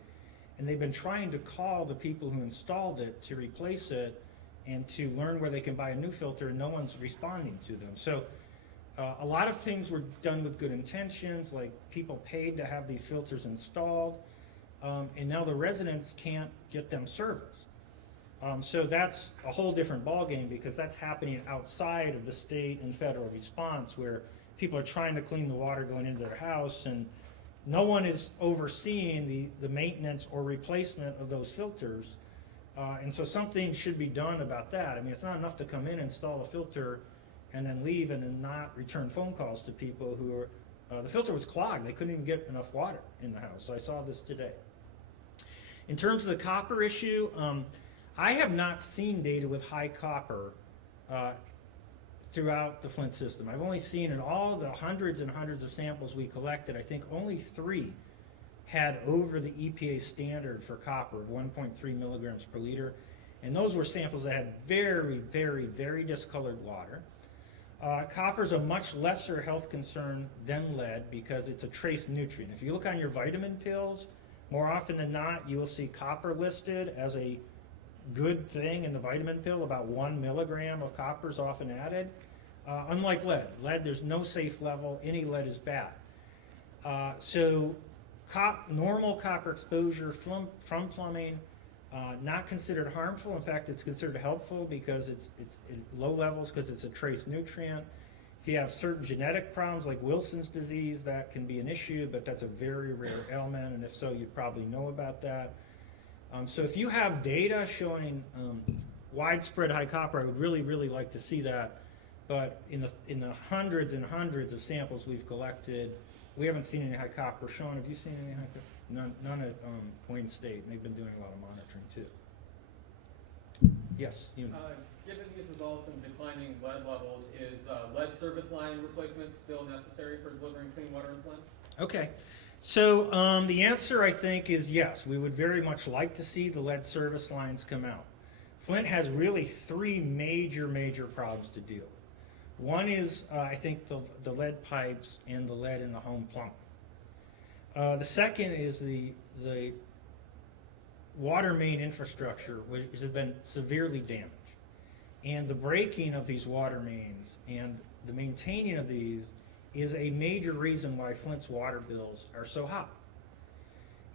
and they've been trying to call the people who installed it to replace it and to learn where they can buy a new filter, and no one's responding to them. So a lot of things were done with good intentions, like people paid to have these filters installed, and now the residents can't get them serviced. So that's a whole different ballgame, because that's happening outside of the state and federal response, where people are trying to clean the water going into their house, and no one is overseeing the maintenance or replacement of those filters. And so something should be done about that. I mean, it's not enough to come in, install a filter, and then leave and then not return phone calls to people who are, the filter was clogged. They couldn't even get enough water in the house. So I saw this today. In terms of the copper issue, I have not seen data with high copper throughout the Flint system. I've only seen in all the hundreds and hundreds of samples we collected, I think only 3 had over the EPA standard for copper of 1.3 milligrams per liter. And those were samples that had very, very, very discolored water. Copper is a much lesser health concern than lead because it's a trace nutrient. If you look on your vitamin pills, more often than not, you will see copper listed as a good thing in the vitamin pill. About 1 milligram of copper is often added. Unlike lead. Lead, there's no safe level. Any lead is bad. Normal copper exposure from plumbing, not considered harmful. In fact, it's considered helpful because it's in low levels because it's a trace nutrient. If you have certain genetic problems like Wilson's disease, that can be an issue, but that's a very rare ailment, and if so, you probably know about that. So if you have data showing widespread high copper, I would really, really like to see that. But in the hundreds and hundreds of samples we've collected, we haven't seen any high copper. Shawn, have you seen any high copper? None at Wayne State, and they've been doing a lot of monitoring too. Yes, you. Given these results and declining lead levels, is lead service line replacement still necessary for delivering clean water in Flint? Okay, so the answer I think is yes. We would very much like to see the lead service lines come out. Flint has really 3 major problems to deal with. One is, I think, the lead pipes and the lead in the home plumbing. The second is the water main infrastructure, which has been severely damaged. And the breaking of these water mains and the maintaining of these is a major reason why Flint's water bills are so high.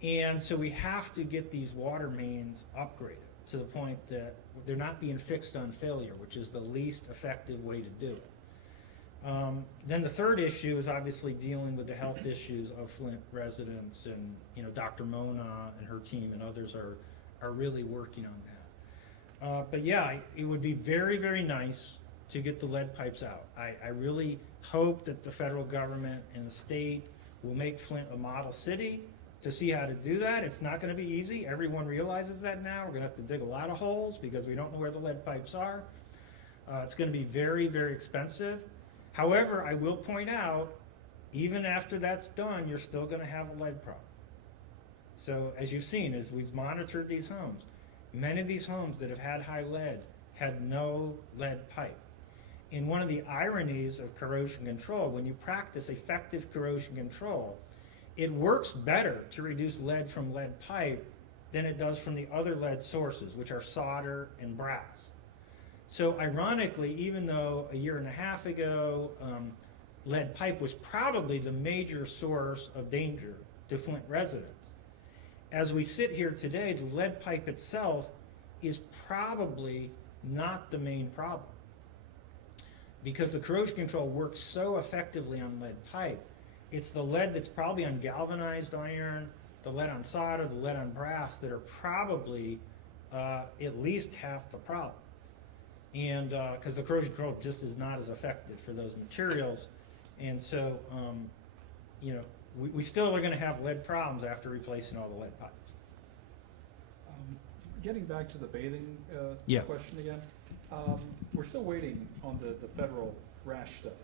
And so we have to get these water mains upgraded to the point that they're not being fixed on failure, which is the least effective way to do it. Then the third issue is obviously dealing with the health issues of Flint residents, and Dr. Mona and her team and others are really working on that. But yeah, it would be very, very nice to get the lead pipes out. I really hope that the federal government and the state will make Flint a model city to see how to do that. It's not going to be easy. Everyone realizes that now. We're going to have to dig a lot of holes because we don't know where the lead pipes are. It's going to be very, very expensive. However, I will point out, even after that's done, you're still going to have a lead problem. So as you've seen, as we've monitored these homes, many of these homes that have had high lead had no lead pipe. And one of the ironies of corrosion control, when you practice effective corrosion control, it works better to reduce lead from lead pipe than it does from the other lead sources, which are solder and brass. So ironically, even though a year and a half ago, lead pipe was probably the major source of danger to Flint residents, as we sit here today, the lead pipe itself is probably not the main problem, because the corrosion control works so effectively on lead pipe. It's the lead that's probably on galvanized iron, the lead on solder, the lead on brass that are probably at least half the problem. And because the corrosion control just is not as effective for those materials. And so, you know, we still are going to have lead problems after replacing all the lead pipes. Getting back to the bathing Yeah. question again, we're still waiting on the federal rash study.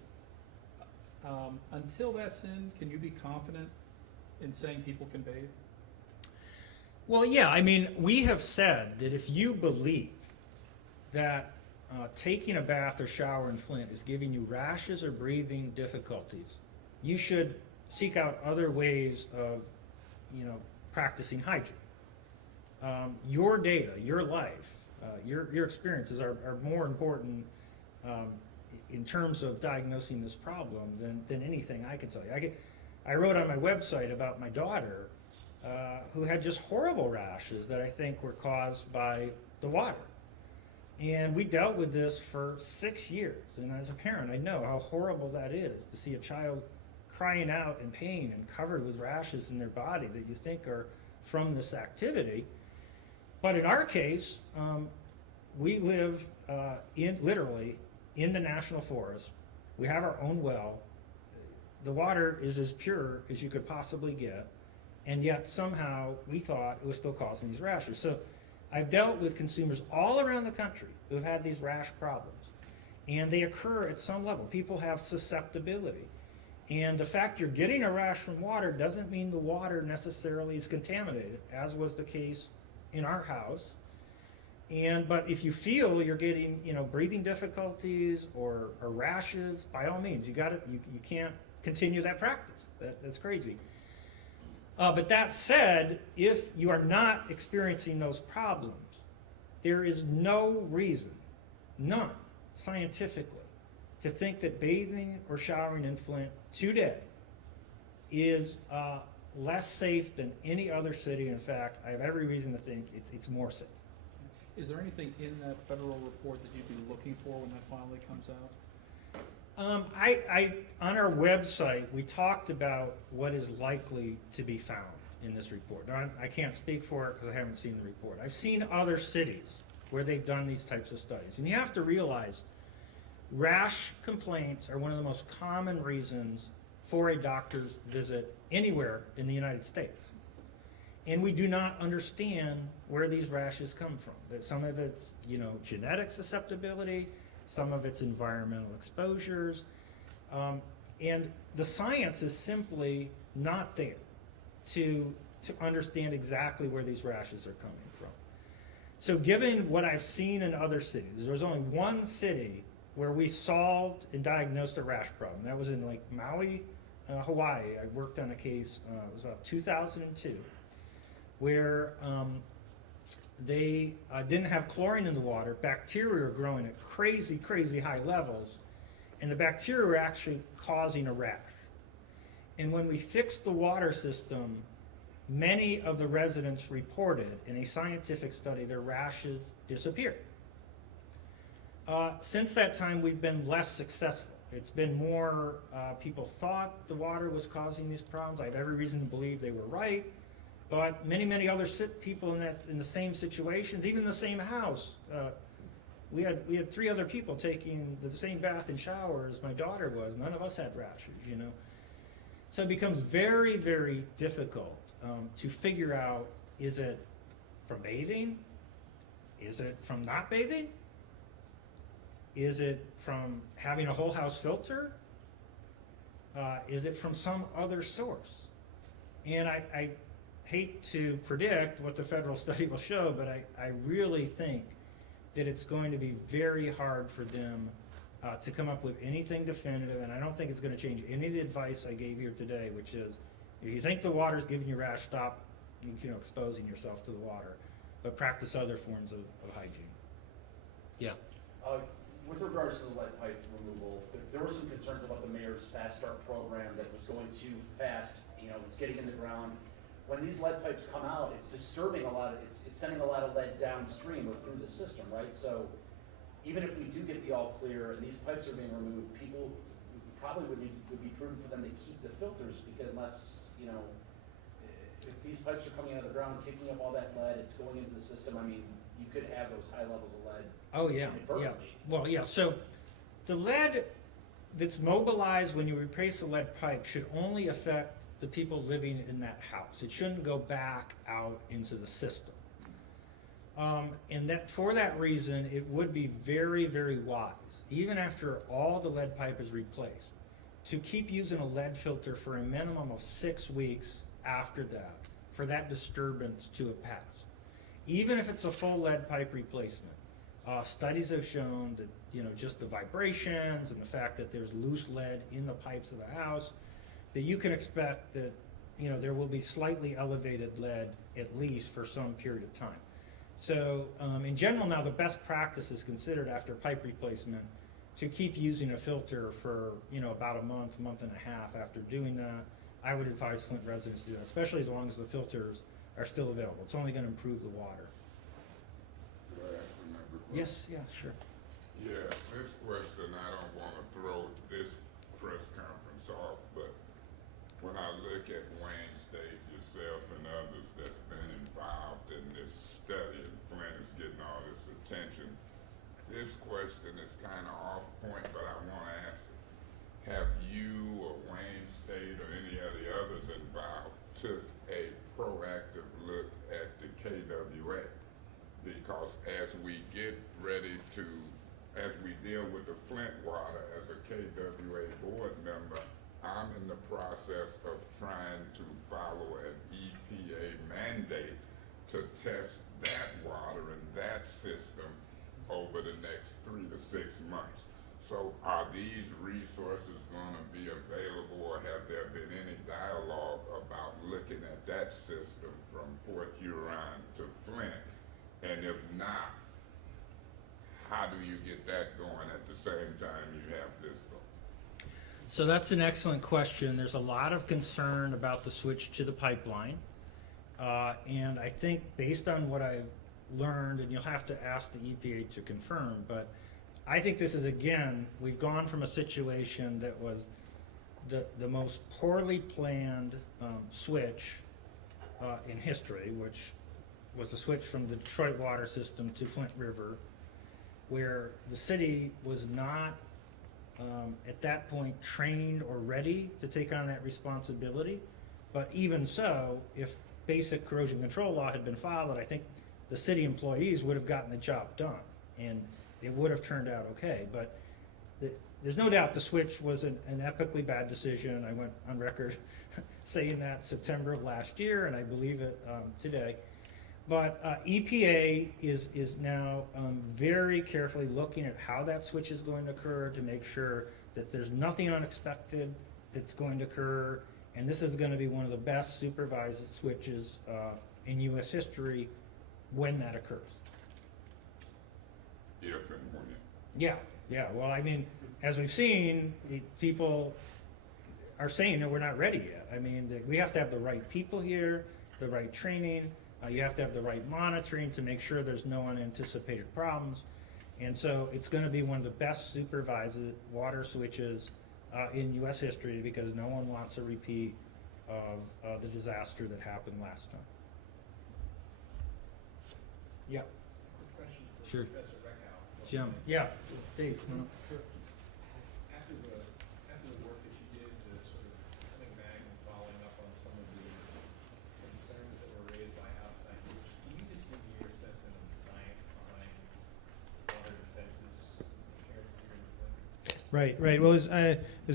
Until that's in, can you be confident in saying people can bathe? Well, yeah, I mean, we have said that if you believe that taking a bath or shower in Flint is giving you rashes or breathing difficulties, you should seek out other ways of, you know, practicing hygiene. Your data, your life, your experiences are more important in terms of diagnosing this problem than anything I can tell you. I wrote on my website about my daughter who had just horrible rashes that I think were caused by the water. And we dealt with this for 6 years. And as a parent, I know how horrible that is to see a child crying out in pain and covered with rashes in their body that you think are from this activity. But in our case, we live literally in the national forest. We have our own well. The water is as pure as you could possibly get. And yet somehow we thought it was still causing these rashes. So I've dealt with consumers all around the country who have had these rash problems. And they occur at some level. People have susceptibility. And the fact you're getting a rash from water doesn't mean the water necessarily is contaminated, as was the case in our house. But if you feel you're getting, you know, breathing difficulties or rashes, by all means, you can't continue that practice. That's crazy. But that said, if you are not experiencing those problems, there is no reason, none, scientifically, to think that bathing or showering in Flint today is less safe than any other city. In fact, I have every reason to think it's more safe. Is there anything in that federal report that you'd be looking for when that finally comes out? On our website, we talked about what is likely to be found in this report. Now, I can't speak for it because I haven't seen the report. I've seen other cities where they've done these types of studies. And you have to realize rash complaints are one of the most common reasons for a doctor's visit anywhere in the United States. And we do not understand where these rashes come from. That some of it's, you know, genetic susceptibility, some of it's environmental exposures, and the science is simply not there to understand exactly where these rashes are coming from. So given what I've seen in other cities, there was only one city where we solved and diagnosed a rash problem. That was in like Maui, Hawaii. I worked on a case, it was about 2002, where they didn't have chlorine in the water. Bacteria were growing at crazy, crazy high levels, and the bacteria were actually causing a rash. And when we fixed the water system, many of the residents reported in a scientific study their rashes disappeared. Since that time, we've been less successful. It's been more people thought the water was causing these problems. I have every reason to believe they were right. But many, many other people in the same situations, even in the same house. We had 3 other people taking the same bath and shower as my daughter was. None of us had rashes, you know. So it becomes very, very difficult to figure out, is it from bathing? Is it from not bathing? Is it from having a whole house filter? Is it from some other source? And I hate to predict what the federal study will show, but I really think that it's going to be very hard for them to come up with anything definitive, and I don't think it's going to change any of the advice I gave here today, which is, if you think the water's giving you rash, stop, exposing yourself to the water, but practice other forms of hygiene. Yeah. With regards to the lead pipe removal, there were some concerns about the mayor's Fast Start program that was going too fast, it's getting in the ground. When these lead pipes come out, it's disturbing it's sending a lot of lead downstream or through the system, right? So even if we do get the all clear and these pipes are being removed, people probably would be prudent for them to keep the filters, because unless, if these pipes are coming out of the ground, kicking up all that lead, it's going into the system, you could have those high levels of lead. Oh, yeah, yeah. Well, yeah, so the lead that's mobilized when you replace the lead pipe should only affect the people living in that house. It shouldn't go back out into the system. And for that reason, it would be very, very wise, even after all the lead pipe is replaced, to keep using a lead filter for a minimum of 6 weeks after that, for that disturbance to have passed. Even if it's a full lead pipe replacement, studies have shown that, just the vibrations and the fact that there's loose lead in the pipes of the house, that you can expect that, there will be slightly elevated lead at least for some period of time. So in general now, the best practice is considered after pipe replacement to keep using a filter for, about a month and a half after doing that. I would advise Flint residents to do that, especially as long as the filters are still available. It's only going to improve the water. Do I ask another question? Yes, yeah, sure. Yeah, this question, I don't want to throw this press conference off, but when I look at Wayne State, yourself and others that's been involved in this study, and Flint is getting all this attention, this question is kind of off point, but I want to ask, have you or Wayne State or any of the others involved took a proactive look at the KWA? Because as we get ready to, as we deal with the Flint water as a KWA board member, I'm in the process of trying to follow an EPA mandate to test that water and that system over the next 3 to 6 months. So are these resources going to be available, or have there been any dialogue about looking at that system from Fort Huron to Flint? And if not, how do you get that going at the same time you have this going? So that's an excellent question. There's a lot of concern about the switch to the pipeline. And I think based on what I've learned, and you'll have to ask the EPA to confirm, but I think this is, again, we've gone from a situation that was the most poorly planned switch in history, which was the switch from the Detroit water system to Flint River, where the city was not at that point trained or ready to take on that responsibility. But even so, if basic corrosion control law had been followed, I think the city employees would have gotten the job done, and it would have turned out okay. But there's no doubt the switch was an epically bad decision. I went on record saying that September of last year, and I believe it today. But EPA is now very carefully looking at how that switch is going to occur to make sure that there's nothing unexpected that's going to occur. And this is going to be one of the best supervised switches in U.S. history when that occurs. If and when. Yeah, yeah. Well, I mean, as we've seen, people are saying that we're not ready yet. I mean, we have to have the right people here, the right training. You have to have the right monitoring to make sure there's no unanticipated problems. And so it's going to be one of the best supervised water switches in U.S. history, because no one wants a repeat of the disaster that happened last time. Yeah. Question for Sure. Professor Reckhow. Jim. Yeah. Dave. After the work that you did, to sort of coming back and following up on some of the concerns that were raised by outside groups, can you just give me your assessment of the science behind water defenses appearance here in Flint? Right, right. Well, as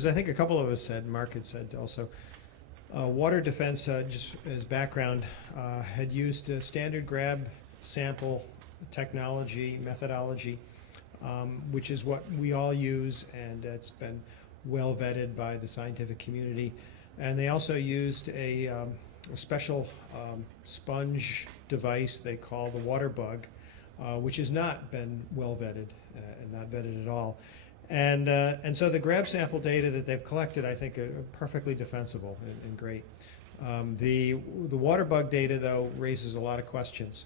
I think a couple of us said, Mark had said also, water defense, just as background, had used a standard grab sample technology, methodology, which is what we all use, and it's been well vetted by the scientific community. And they also used a special sponge device they call the water bug, which has not been well vetted and not vetted at all. And so the grab sample data that they've collected, I think, are perfectly defensible and great. The water bug data, though, raises a lot of questions,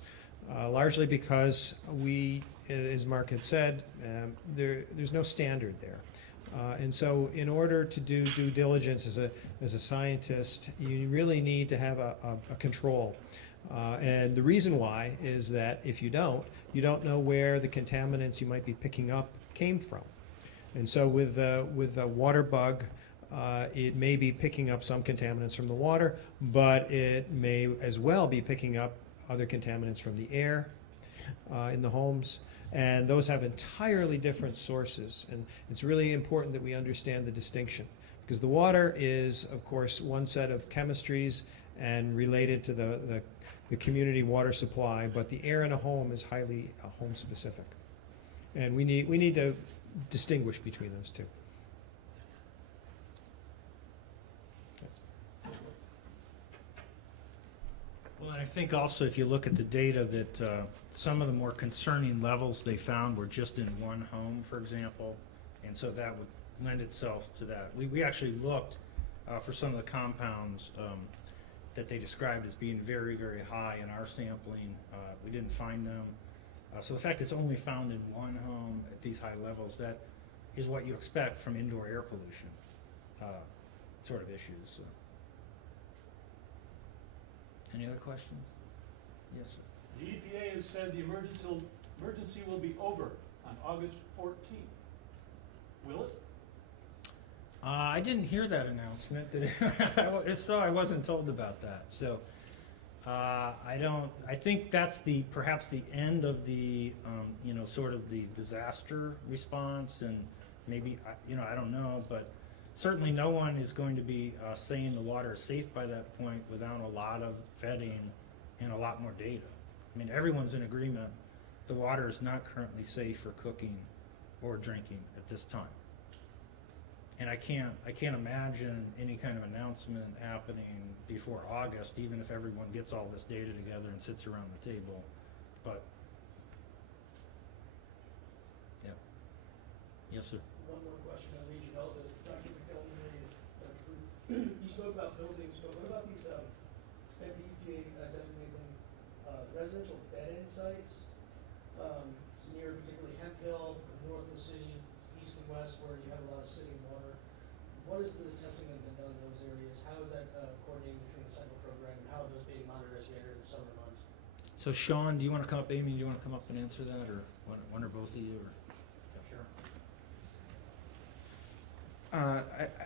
largely because we, as Mark had said, there's no standard there. And so in order to do due diligence as a scientist, you really need to have a control. And the reason why is that if you don't know where the contaminants you might be picking up came from. And so with a water bug, it may be picking up some contaminants from the water, but it may as well be picking up other contaminants from the air in the homes. And those have entirely different sources. And it's really important that we understand the distinction, because the water is, of course, one set of chemistries and related to the community water supply, but the air in a home is highly home specific. And we need to distinguish between those two. Well, and I think also if you look at the data that some of the more concerning levels they found were just in one home, for example, and so that would lend itself to that. We actually looked for some of the compounds that they described as being very, very high in our sampling. We didn't find them. So the fact it's only found in one home at these high levels, that is what you expect from indoor air pollution sort of issues. So. Any other questions? Yes, sir. The EPA has said the emergency will be over on August 14th. Will it? I didn't hear that announcement. If so, I wasn't told about that. So I think that's perhaps the end of the, sort of the disaster response, and maybe, I don't know, but certainly no one is going to be saying the water is safe by that point without a lot of vetting and a lot more data. I mean, everyone's in agreement the water is not currently safe for cooking or drinking at this time. And I can't imagine any kind of announcement happening before August, even if everyone gets all this data together and sits around the table. But, yeah. Yes, sir. One more question on Legionella. Dr. McElmurry, you spoke about buildings, but what about these, as the EPA designated them, residential dead-end sites, near particularly Hemp Hill, north of the city, east and west, where you have a lot of city water? What is the testing that has been done in those areas? How is that coordinating between the cycle program, and how are those being monitored as we enter the summer months? So Shawn, do you want to come up? Amy, do you want to come up and answer that, or one or both of you? Or? Sure.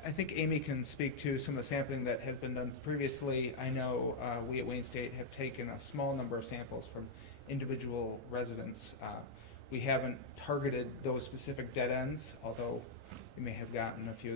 I think Amy can speak to some of the sampling that has been done previously. I know we at Wayne State have taken a small number of samples from individual residents. We haven't targeted those specific dead ends, although we may have gotten a few.